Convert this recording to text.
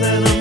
that I'm